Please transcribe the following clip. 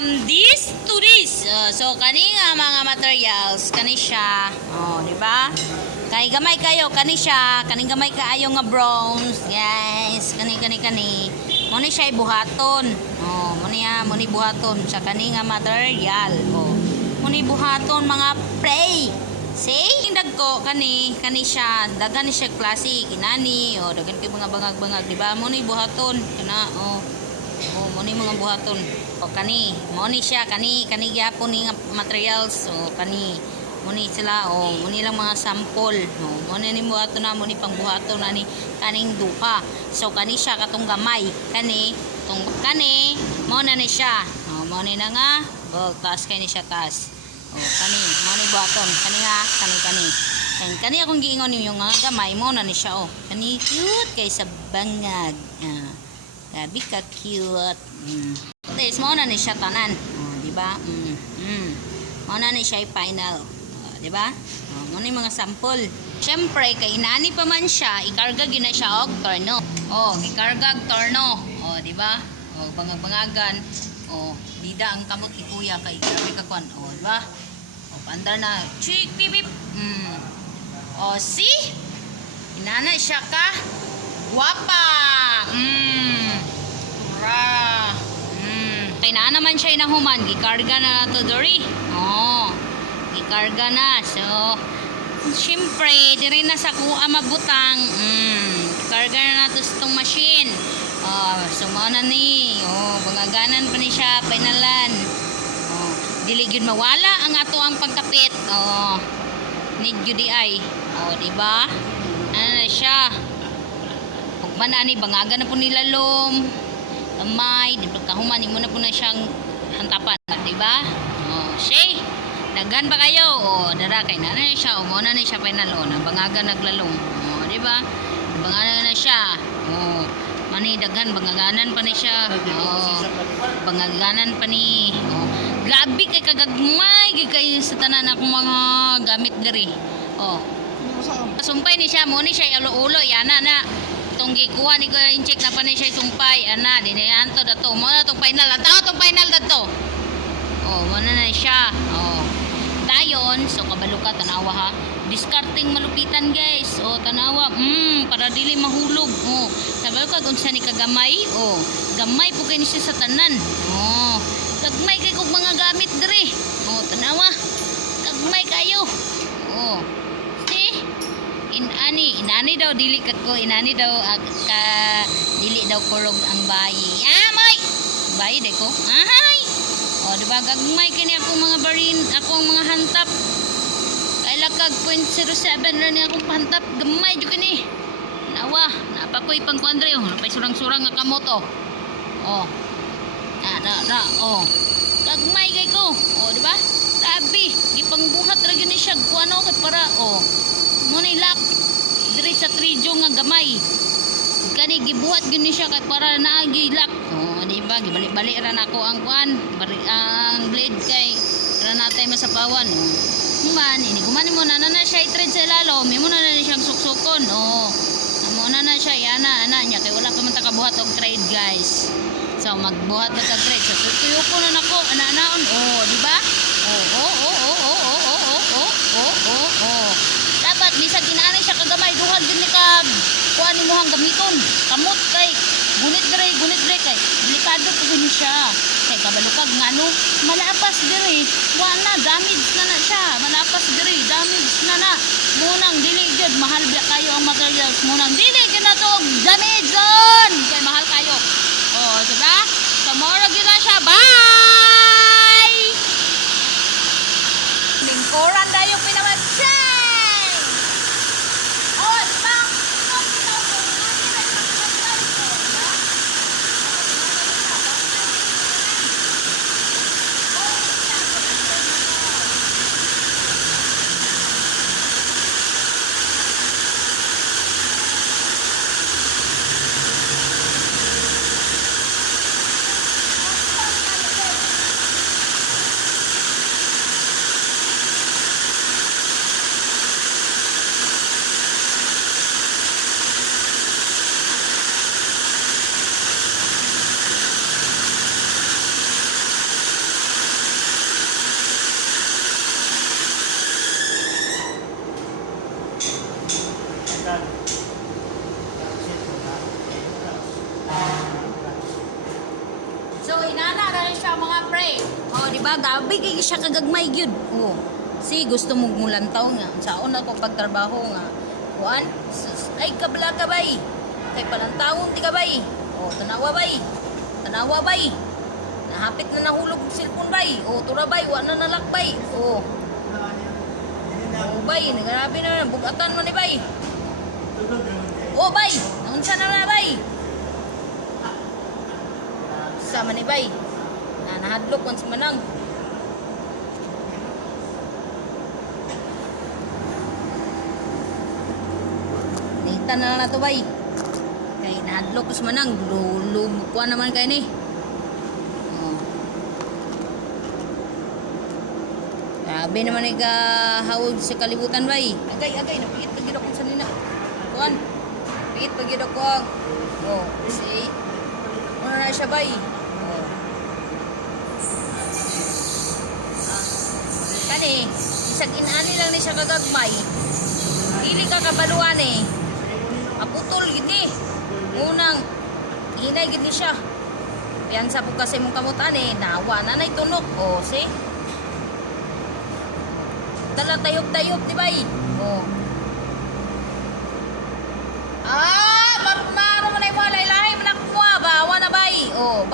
This to this. So kani nga mga materials kani siya. Oh, di ba? Kay gamay kayo kani siya, kaning gamay kaayo nga bronze. Guys, kani. Mo ni siya buhaton. Oh, mo ni buhaton sa kani nga material. Oh. Mo ni buhaton mga prey. See? Dagko kani siya, dagan ni siya klase kinani. Oh, dagan kay mga bangag-bangag, di ba? Mo ni buhaton kana mo ni mga buhaton. O kani, mo ni siya kani gyapon ni nga materials. O kani mo ni sila mo ni lang mga sample. Mo ni buhaton na mo ni pangbuhaton na ni kaning duha. So kani siya katong gamay. Kani mo na ni siya. Mo ni na nga taas kay ni siya taas. Kani mo ni buhaton kani nga kani akong giingon niyo nga gamay mo na ni siya. Kani cute kay sa bangag. Grabe ka cute. This mo na ni siya tanan. Di ba? Mo na ni siya final. Di ba? Mo ni mga sample. Syempre kay inani pa man siya, ikarga gyud na siya og torno. Ikarga og torno. Di ba? Bangag-bangagan. Bida ang kamot ni kuya kay grabe ka kwan. Di ba? Pandar na. Chik pipip. See? Inana siya ka. Guwapa. Kaya na naman siya inahuman. Gikarga na to dori. Gikarga na. So, syempre, di rin na sa kuha mabutang. Gikarga na to sa itong machine. So, mauna ni. Bangaganan pa ni siya. Painalan. Dili yun mawala ang ato ang pagkapit. Need yun di ay. Diba? Ano na siya? Pagman ani, bangagan na po nilalom. Kamay, di pagkahuman, mo na po na siyang hantapan. Diba? Siya, dagan ba kayo? Dara kay na siya. Muna na siya penalo. Bangagan naglalong. Diba? Bangagan na siya. Mani, dagan, bangaganan pa ni siya. Bangaganan pa ni. Grabe kay kagagmay. Kay sa tanan akong mga gamit diri. Sumpay ni siya. Muna siya ulo-ulo. Yana na. Itong gikuha ni Kuya Inchik na pa ni siya sumpay. Ana, dinayan to dato. Muna itong final. Itong final dato. Muna na siya. Dayon, so kabalo ka, tanawa ha. Discarding malupitan guys. Tanawa. Para dili mahulog. Kabalo ka kung siya ni kagamay. Gamay po kayo siya sa tanan. Kagmay kayo kung mga gamit diri. Tanawa. Kagmay kayo. See? Inani daw dili ko. Inani daw dili daw kurog ang bayi. Moy! Bayi de ko. Ahay! Diba gagmay kini akong mga barin, akong mga hantap. Kay lakag 0.07 rin akong hantap. Gamay jud kini. Nawa, napakoy pang kuandre. Napay surang-surang nga kamot Gagmay kay ko. Diba? Sabi, gipangbuhat ra gyud ni siya kuano kay para mo ni lak diri sa tridyo nga gamay. Kani gibuhat gyud ni siya kay para naagi lak. Diba? Gibalik-balik ra nako ang kuan, ang blade kay ra natay masapawan. Ini kuman mo na siya i-trade sa ilalom, mo na siyang suksukon. Amo na siya yana nya kay wala pa man ta kabuhat og trade guys. So magbuhat na trade. So tuyo ko na nako anaon. Di ba? Dapat bisag inaani siya kagamay duhag din ni kag kuan ni mohang gamiton. Kamot kay gunit dire kay delikado po gani siya. Kay kabalukag ngano malapas dire. Wala damage na siya. Malapas dire, damage na. Munang dili gyud mahal biya kayo ang materials. Munang dili gyud na to damage zone. Kay mahal kayo. Diba? Tomorrow gyud na siya. Bye! Lingkuran tayo pinamagsan. ba? Gabi kay siya kagagmay gyud. Oh. Si gusto mo mulantaw nga. Sa una ko pagtrabaho nga. Kuan, ay kabla ka bay. Kay palantawon ti ka bay. Oh, tanawa bay. Tanawa bay. Nahapit na nahulog ang cellphone bay. Oh, tura bay, wa na nalakbay. Oh. Oh bay, nagarabi na bugatan man ni bay. Oh bay, naunsa na bay. Sa man ni bay. Na nahadlok man si manang. Nitan na lang na to bay. Kay nahadlok ko si manang. Lulubukuan naman kayo ni. Oh. Grabe naman ay kahawag sa kalibutan bay. Agay, napigit pag ako sa nina. Kuan. Pigit pag ako. Oh, see. Ano na siya bay? Oh. Kani, isang inani lang ni siya kagagmay. Dili ka kabaluan eh. Aputol gini. Unang hinay gini siya. Piyansa po kasi mong kamutan eh. Nawa na na itunok. O, see? Dala tayop-tayop, di ba eh? O. Marunaro mo na yung walay-lahay. Manakmuha ba? Awa na ba eh? O.